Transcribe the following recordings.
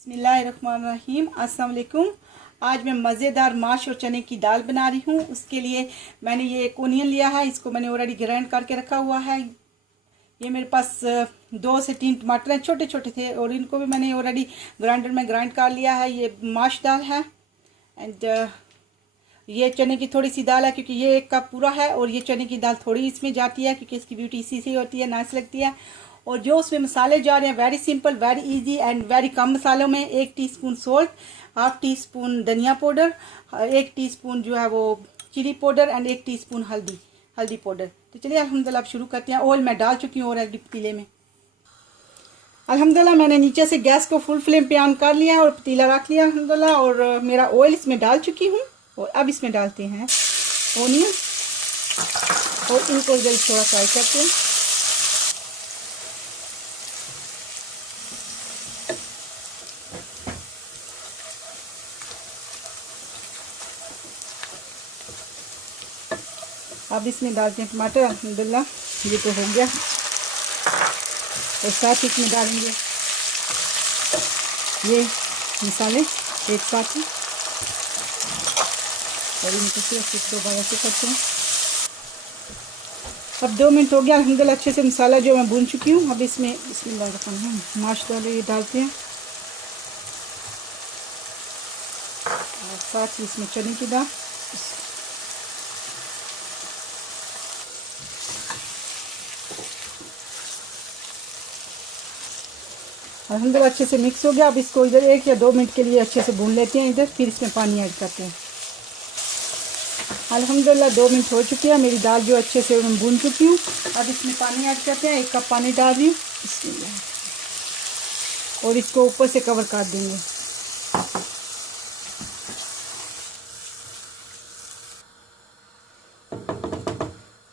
बिस्मिल्लाहिर्रहमानिर्रहीम। अस्सलाम वालेकुम। आज मैं मज़ेदार माश और चने की दाल बना रही हूँ। उसके लिए मैंने ये एक ओनियन लिया है, इसको मैंने ऑलरेडी ग्राइंड करके रखा हुआ है। ये मेरे पास 2 से 3 टमाटर हैं, छोटे छोटे थे, और इनको भी मैंने ऑलरेडी ग्राइंडर में ग्राइंड कर लिया है। ये माश दाल है। एंड ये चने की थोड़ी सी दाल है, क्योंकि ये 1 कप पूरा है, और ये चने की दाल थोड़ी इसमें जाती है, क्योंकि इसकी ब्यूटी इसी से होती है, नाइस लगती है। और जो उसमें मसाले जा रहे हैं very simple, very easy and very कम मसालों में। 1 टीस्पून सोल्ट, हाफ टीस्पून धनिया पाउडर, 1 टीस्पून जो है वो चिली पाउडर, एंड 1 टीस्पून हल्दी पाउडर। तो चलिए अल्हम्दुलिल्लाह अब शुरू करते हैं। ऑयल मैं डाल चुकी हूँ और एक पतीले में। अल्हम्दुलिल्लाह मैंने नीचे से गैस को फुल फ्लेम पे ऑन कर लिया है और पतीला रख लिया अल्हम्दुलिल्लाह। और मेरा ऑयल इसमें डाल चुकी हूँ, और अब इसमें डालते हैं ओनियन, और इनको जल्दी थोड़ा फ्राई करते हैं। अब इसमें डालते हैं टमाटर। अल्हम्दुलिल्लाह ये तो हो गया, और साथ इसमें डालेंगे ये मसाले एक साथ ही, और इनको सिर्फ दोबारा से करते हैं। अब 2 मिनट हो गया अल्हम्दुलिल्लाह, अच्छे से मसाला जो मैं भून चुकी हूँ। अब इसमें बिस्मिल्लाह माश डाले ये डालते हैं, और साथ ही इसमें चने की दाल। अल्हम्दुलिल्लाह अच्छे से मिक्स हो गया। अब इसको इधर 1 या 2 मिनट के लिए अच्छे से भून लेते हैं इधर, फिर इसमें पानी ऐड करते हैं। अल्हम्दुलिल्लाह 2 मिनट हो चुके हैं, मेरी दाल जो अच्छे से मैं भून चुकी हूँ। अब इसमें पानी ऐड करते हैं, 1 कप पानी डाल रही हूँ, और इसको ऊपर से कवर कर देंगे।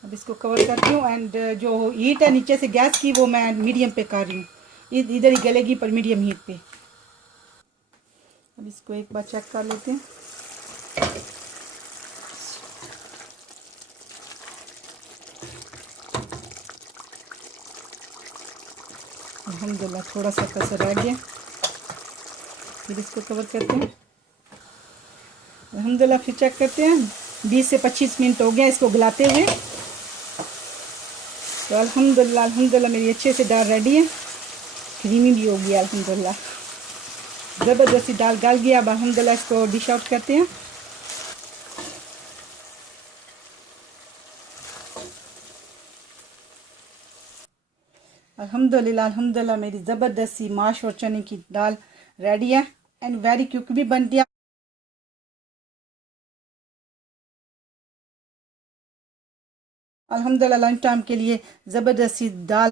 अब इसको कवर करती हूँ, एंड जो हीट है नीचे से गैस की, वो मैं मीडियम पे कर रही हूँ। इधर ही गलेगी पर मीडियम हीट पे। अब इसको एक बार चेक कर लेते हैं। अल्हम्दुलिल्लाह थोड़ा सा कसर रह गया, फिर इसको कवर करते हैं। अल्हम्दुलिल्लाह फिर चेक करते हैं। 20 से 25 मिनट हो गया इसको गलाते हुए। तो अल्हम्दुलिल्लाह मेरी अच्छे से दाल रेडी है, क्रीमी भी हो गया अल्हम्दुलिल्लाह, ज़बरदस्ती दाल गल गया। अब अल्हम्दुलिल्लाह इसको डिश आउट करते हैं। अल्हम्दुलिल्लाह मेरी ज़बरदस्ती माश और चने की दाल रेडी है, एंड वेरी क्विक भी बनती है। अल्हम्दुलिल्लाह लंच टाइम के लिए ज़बरदस्ती दाल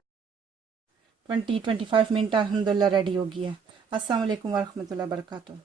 20-25 मिनट अल्हम्दुलिल्लाह रेडी हो गई है। अस्सलाम वालेकुम वरहमतुल्लाहि वबरकातुहू।